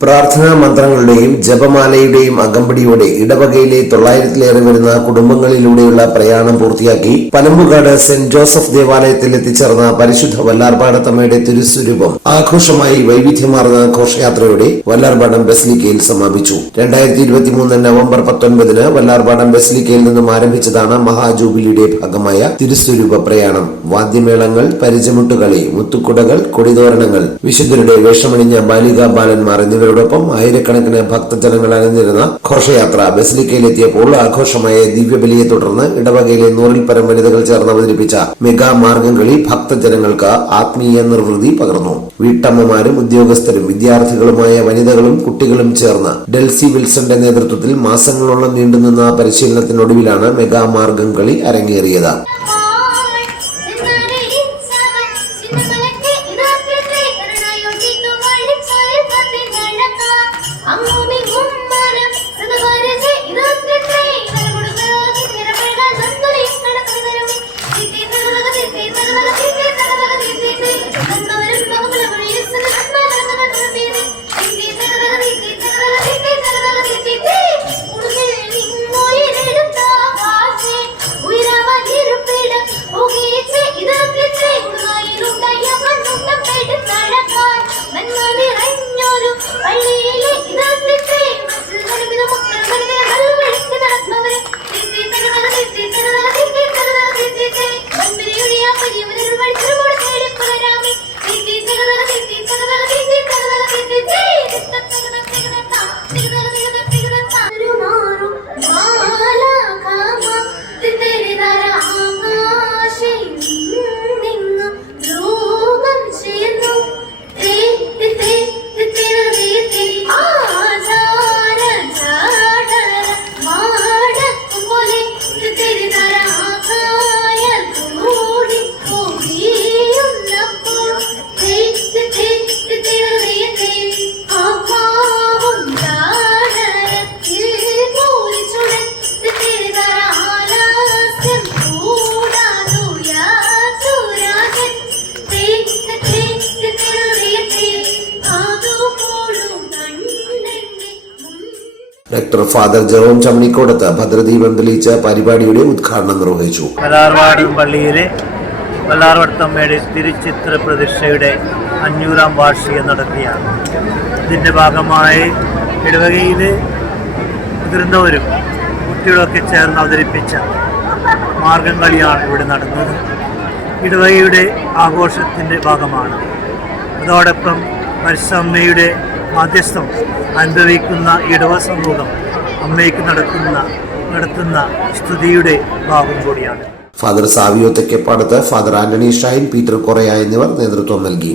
പ്രാർത്ഥനാ മന്ത്രങ്ങളുടെയും ജപമാലയുടെയും അകമ്പടിയോടെ ഇടവകയിലെ തൊള്ളായിരത്തിലേറെ വരുന്ന കുടുംബങ്ങളിലൂടെയുള്ള പ്രയാണം പൂർത്തിയാക്കി പനമ്പുകാട് സെന്റ് ജോസഫ് ദേവാലയത്തിൽ എത്തിച്ചേർന്ന പരിശുദ്ധ വല്ലാർപാടത്തമ്മയുടെ തിരുസ്വരൂപം ആഘോഷമായി വൈവിധ്യമാർന്ന ഘോഷയാത്രയോടെ വല്ലാർപാടം ബസിലിക്കയിൽ സമാപിച്ചു. രണ്ടായിരത്തി ഇരുപത്തിമൂന്ന് നവംബർ പത്തൊൻപതിന് വല്ലാർപാടം ബസിലിക്കയിൽ നിന്നും ആരംഭിച്ചതാണ് മഹാജൂബിലിയുടെ ഭാഗമായ തിരുസ്വരൂപ പ്രയാണം. വാദ്യമേളങ്ങൾ പരിചമുട്ടുകളി മുത്തുക്കുടകൾ കൊടിതോരണങ്ങൾ വിശുദ്ധരുടെ വേഷമണിഞ്ഞ ബാലികാ ബാലന്മാർ എന്നിവരോടൊപ്പം ആയിരക്കണക്കിന് ഭക്തജനങ്ങൾ അണിഞ്ഞിരുന്ന ഘോഷയാത്ര ബസിലിക്കയിലെത്തിയപ്പോൾ ആഘോഷമായ ദിവ്യബലിയെ തുടർന്ന് ഇടവകയിലെ നൂറിൽ പരം വനിതകൾ ചേർന്ന് അവതരിപ്പിച്ച മെഗാ മാർഗംകളി ഭക്തജനങ്ങൾക്ക് ആത്മീയ നിർവൃതി പകർന്നു. വീട്ടമ്മമാരും ഉദ്യോഗസ്ഥരും വിദ്യാർത്ഥികളുമായ വനിതകളും കുട്ടികളും ചേർന്ന് ഡൽസി വിൽസന്റെ നേതൃത്വത്തിൽ മാസങ്ങളോളം നീണ്ടുനിന്ന പരിശീലനത്തിനൊടുവിലാണ് മെഗാ മാർഗം കളി അരങ്ങേറിയത്. ഡോക്ടർ ഫാദർ ജെറോം ചമ്മണിക്കോടത്ത് ഭദ്രദീപം തെളിയിച്ച പരിപാടിയുടെ ഉദ്ഘാടനം നിർവഹിച്ചു. വല്ലാർവാട് പള്ളിയിലെ വല്ലാർവട്ടമ്മയുടെ തിരുച്ചിത്ര പ്രതിഷ്ഠയുടെ അഞ്ഞൂറാം വാർഷികം നടത്തിയാണ് ഇതിന്റെ ഭാഗമായി ഇടവകയിൽ മുതിർന്നവരും കുട്ടികളൊക്കെ ചേർന്ന് അവതരിപ്പിച്ച മാർഗം കളിയാണ് ഇവിടെ നടന്നത്. ഇടവകയുടെ ആഘോഷത്തിന്റെ ഭാഗമാണ്. അതോടൊപ്പം പരിസമ്മയുടെ മാധ്യസ്ഥം അനുഭവിക്കുന്ന ഇടവ സമൂഹം അമ്മയ്ക്ക് നടക്കുന്ന നടത്തുന്ന സ്തുതിയുടെ ഭാഗം കൂടിയാണ്. Father Savio Thekkepadath Father Antony Shine Peter Correya എന്നിവർ നേതൃത്വം നൽകി.